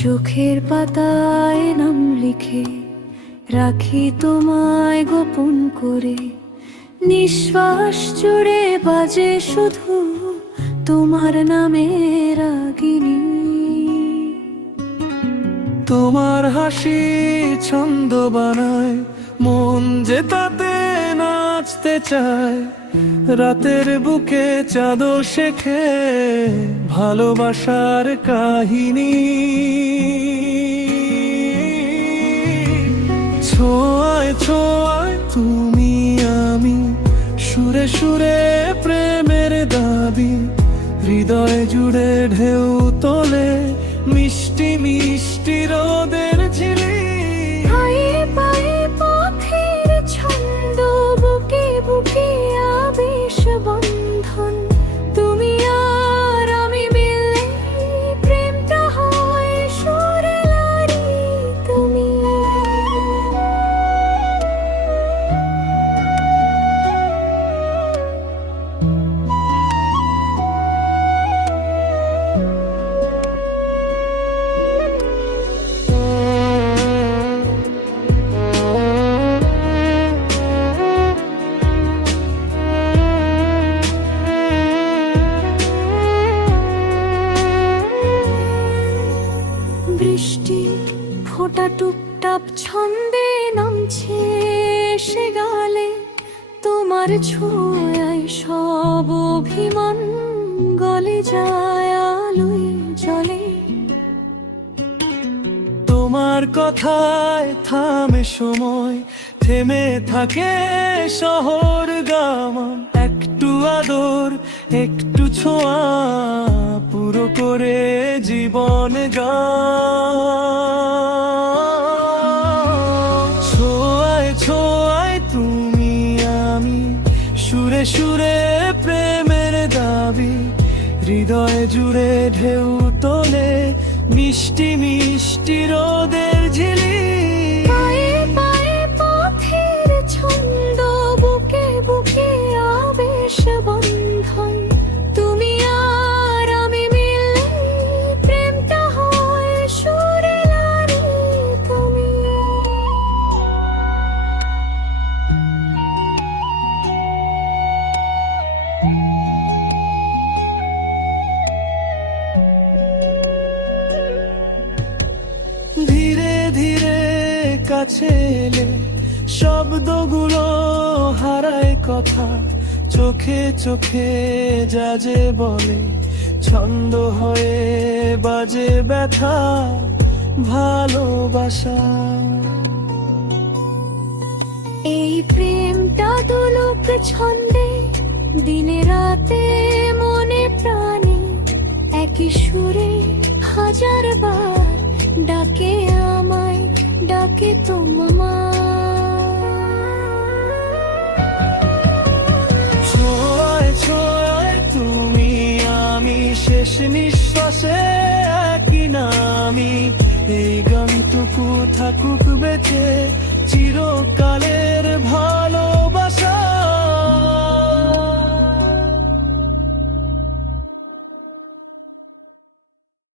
চোখের পাতায় নাম লিখে রাখি তোমায় গোপন করে। নিঃশ্বাস জুড়ে বাজে শুধু তোমার নামের রাগিনী। তোমার হাসি ছন্দ বানায় মন যে তাতে নাচতে চায়। রাতের বুকে চাঁদো শেখে ভালোবাসার কাহিনী। ছোঁয়ায় ছোঁয়ায় তুমি আমি, সুরে সুরে প্রেমের দাবি। হৃদয় জুড়ে ঢেউ তোলে মিষ্টি মিষ্টি রোদের ঝিলি। পায়ে পায়ে পথের ছন্দ, বুকে বুকে আবেশ বন্ধন। তুমি আর আমি মিললে প্রেমটা হয় সুরে লারি তুমি। বৃষ্টি ফোঁটা টুপটাপ ছন্দে নামছে সে গালে। তোমার ছোঁয়ায় সব অভিমান গলে যায় আলোয় জলে। তোমার কথায় থামে সময়, থেমে থাকে শহর গ্রাম। একটু আদর একটু ছোঁয়া পুরো করে জীবন গান। ছোঁয়ায় ছোঁয়ায় তুমি আমি, সুরে সুরে প্রেমের দাবি। হৃদয় জুড়ে ঢেউ তোলে মিষ্টি মিষ্টি রোদের ঝিলি। পায়ে পায়ে পথের ছন্দ, বুকে বুকে আবেশ বন্ধন। তুমি আর আমি মিললে প্রেমটা হয় সুরে লারি তুমি। ধীরে ধীরে কাছে এলে শব্দগুলো হারায় কথা। চোখে চোখে যা যে বলে ছন্দ হয়ে বাজে ব্যথা ভালোবাসা। এই প্রেমটা দোলক ছন্দে, দিনে রাতে মনে প্রাণে একই সুরে হাজার বার ডাকে আমায়, ডাকে ছোঁয়ায় ছোঁয়ায় তুমি আমি, শেষ নিঃশ্বাসে একই নামি। এই গানটুকু থাকুক বেঁচে চিরকালের ভালো।